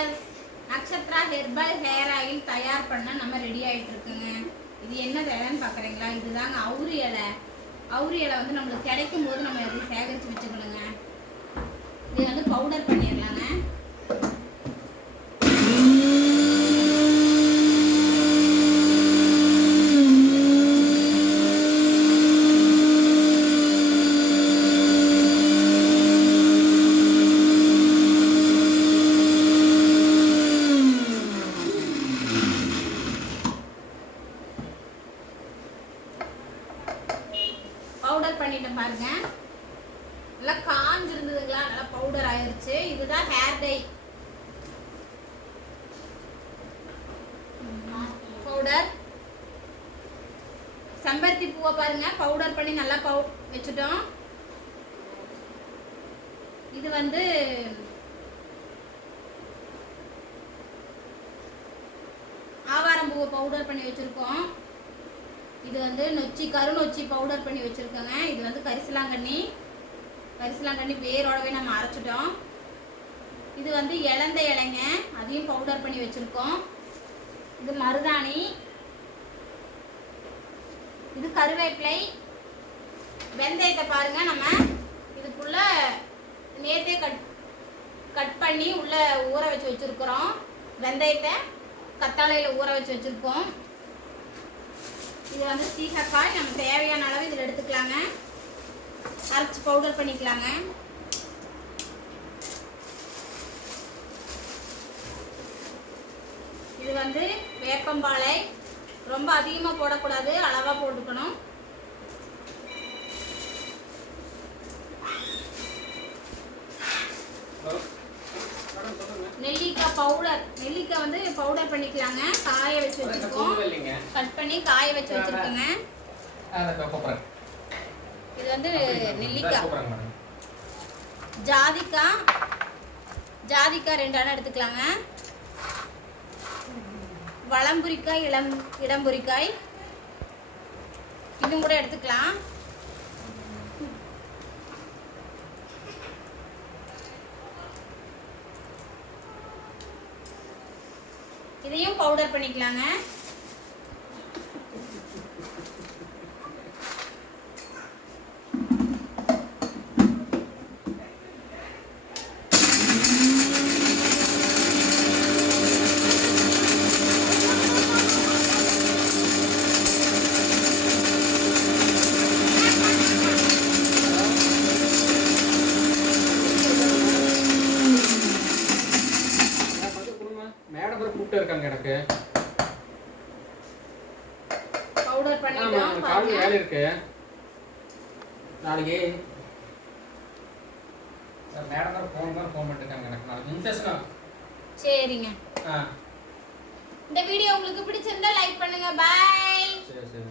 Herbals Nakshatra herbal hair oil தயார் பண்ண நம்ம ரெடி ஆயிட்டு இருக்குங்க இது என்ன இலைன்னு பார்க்குறீங்களா இதுதாங்க அவுரி இலை. அவுரி இலை வந்து நம்மளுக்கு கிடைக்கும் போது நம்ம அதை சேகரித்து வச்சுக்கணுங்க. இது வந்து பவுடர் பண்ணிடலாம். பவுடர் பண்ணிட்டேன் பாருங்க. நல்லா காஞ்சிருந்ததுங்களா? நல்லா பவுடர் ஆயிருச்சு. இதுதான் ஹேர் டை பவுடர் செம்பருத்தி பூவை பாருங்க. பவுடர் பண்ணி நல்லா பவு வச்சுட்டோம். இது வந்து ஆவாரம் பூவை பவுடர் பண்ணி வச்சிருக்கோம். இது வந்து நொச்சி கருநொச்சி பவுடர் பண்ணி வச்சுருக்கோங்க. இது வந்து கரிசலாங்கண்ணி. கரிசலாங்கண்ணி வேரோடவே நம்ம அரைச்சிட்டோம். இது வந்து இழந்த இலைங்க. அதையும் பவுடர் பண்ணி வச்சுருக்கோம். இது மருதாணி. இது கருவேப்பிலை. வெந்தயத்தை பாருங்க நம்ம. இதுக்குள்ள நேத்தே கட் கட் பண்ணி உள்ளே ஊற வச்சு வச்சுருக்குறோம். வெந்தயத்தை கத்தாழையில் ஊற வச்சு வச்சுருக்கோம். இது வந்து சீகக்காய். நம்ம தேவையான அளவு இதில் எடுத்துக்கலாங்க. அரைச்சி பவுடர் பண்ணிக்கலாங்க. இது வந்து வேப்பம்பாலை ரொம்ப அதிகமாக போடக்கூடாது அளவாக போட்டுக்கணும். நெல்லிக்காய் பவுடர் நெல்லிக்காய் வந்து பவுடர் பண்ணிக்கலாங்க. காய வச்சு வச்சுருக்கோம். கட் பண்ணி காய வச்சு வச்சுருக்கோங்க. இது வந்து நெல்லிக்காய். ஜாதிக்காய் ஜாதிக்காய் ரெண்டு அணை எடுத்துக்கலாங்க. வளம்புரிக்காய் இளம் இடம்புரிக்காய். இதுவும் கூட எடுத்துக்கலாம். இதையும் பவுடர் பண்ணிக்கலாங்க. கூப்பிட்டு இருக்காங்க எனக்கு. பவுடர் பண்ணிட்டோம் பாருங்க. வேலை இருக்கு. நாளைக்கு சார் மேடம் தான் ஃபோன் தான் ஃபோன் பண்ணிருக்காங்க எனக்கு நாளைக்கு. இன்செஷனா சரிங்க. இந்த வீடியோ உங்களுக்கு பிடிச்சிருந்தா லைக் பண்ணுங்க. பாய் சரி சரி.